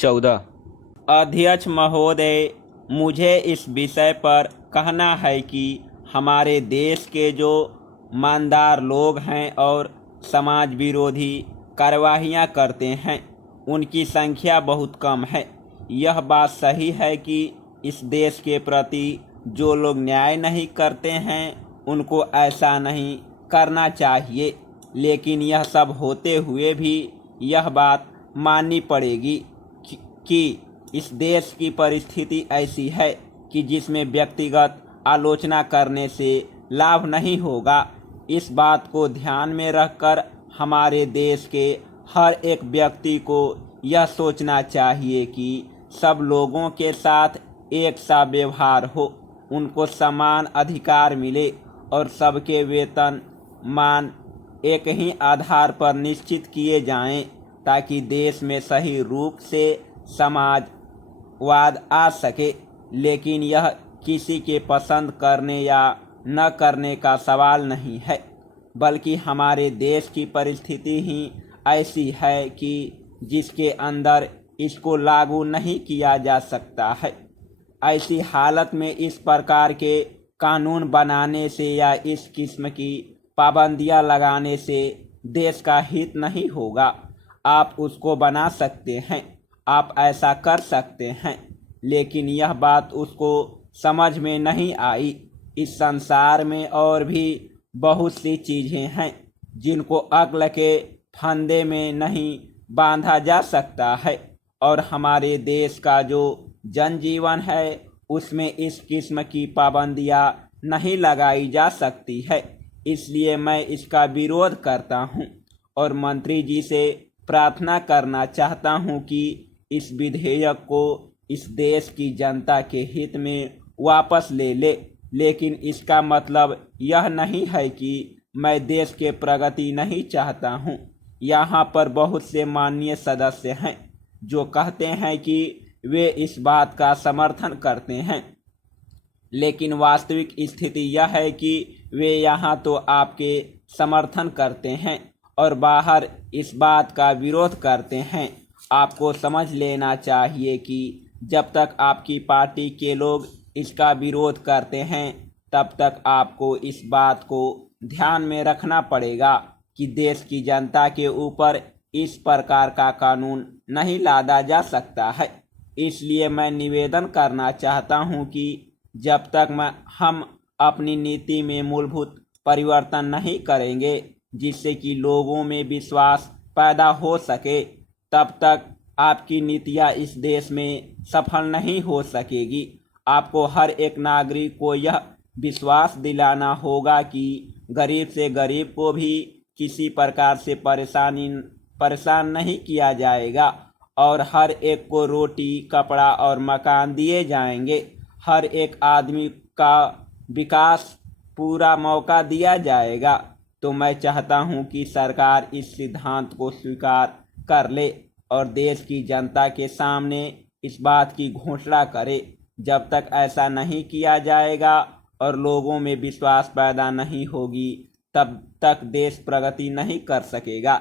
14। अध्यक्ष महोदय, मुझे इस विषय पर कहना है कि हमारे देश के जो ईमानदार लोग हैं और समाज विरोधी कार्यवाहियां करते हैं उनकी संख्या बहुत कम है। यह बात सही है कि इस देश के प्रति जो लोग न्याय नहीं करते हैं उनको ऐसा नहीं करना चाहिए, लेकिन यह सब होते हुए भी यह बात माननी पड़ेगी कि इस देश की परिस्थिति ऐसी है कि जिसमें व्यक्तिगत आलोचना करने से लाभ नहीं होगा। इस बात को ध्यान में रखकर हमारे देश के हर एक व्यक्ति को यह सोचना चाहिए कि सब लोगों के साथ एक सा व्यवहार हो, उनको समान अधिकार मिले और सबके वेतन मान एक ही आधार पर निश्चित किए जाएं, ताकि देश में सही रूप से समाजवाद आ सके। लेकिन यह किसी के पसंद करने या न करने का सवाल नहीं है, बल्कि हमारे देश की परिस्थिति ही ऐसी है कि जिसके अंदर इसको लागू नहीं किया जा सकता है। ऐसी हालत में इस प्रकार के कानून बनाने से या इस किस्म की पाबंदियां लगाने से देश का हित नहीं होगा। आप उसको बना सकते हैं, आप ऐसा कर सकते हैं, लेकिन यह बात उसको समझ में नहीं आई। इस संसार में और भी बहुत सी चीज़ें हैं जिनको अक्ल के फंदे में नहीं बांधा जा सकता है, और हमारे देश का जो जनजीवन है उसमें इस किस्म की पाबंदियां नहीं लगाई जा सकती है। इसलिए मैं इसका विरोध करता हूं और मंत्री जी से प्रार्थना करना चाहता हूं कि इस विधेयक को इस देश की जनता के हित में वापस ले ले। लेकिन इसका मतलब यह नहीं है कि मैं देश के प्रगति नहीं चाहता हूं। यहाँ पर बहुत से माननीय सदस्य हैं जो कहते हैं कि वे इस बात का समर्थन करते हैं, लेकिन वास्तविक स्थिति यह है कि वे यहाँ तो आपके समर्थन करते हैं और बाहर इस बात का विरोध करते हैं। आपको समझ लेना चाहिए कि जब तक आपकी पार्टी के लोग इसका विरोध करते हैं तब तक आपको इस बात को ध्यान में रखना पड़ेगा कि देश की जनता के ऊपर इस प्रकार का कानून नहीं लादा जा सकता है। इसलिए मैं निवेदन करना चाहता हूं कि जब तक हम अपनी नीति में मूलभूत परिवर्तन नहीं करेंगे जिससे कि लोगों में विश्वास पैदा हो सके, तब तक आपकी नीतियां इस देश में सफल नहीं हो सकेगी। आपको हर एक नागरिक को यह विश्वास दिलाना होगा कि गरीब से गरीब को भी किसी प्रकार से परेशान नहीं किया जाएगा और हर एक को रोटी, कपड़ा और मकान दिए जाएंगे। हर एक आदमी का विकास पूरा मौका दिया जाएगा। तो मैं चाहता हूं कि सरकार इस सिद्धांत को स्वीकार कर ले और देश की जनता के सामने इस बात की घोषणा करे। जब तक ऐसा नहीं किया जाएगा और लोगों में विश्वास पैदा नहीं होगी, तब तक देश प्रगति नहीं कर सकेगा।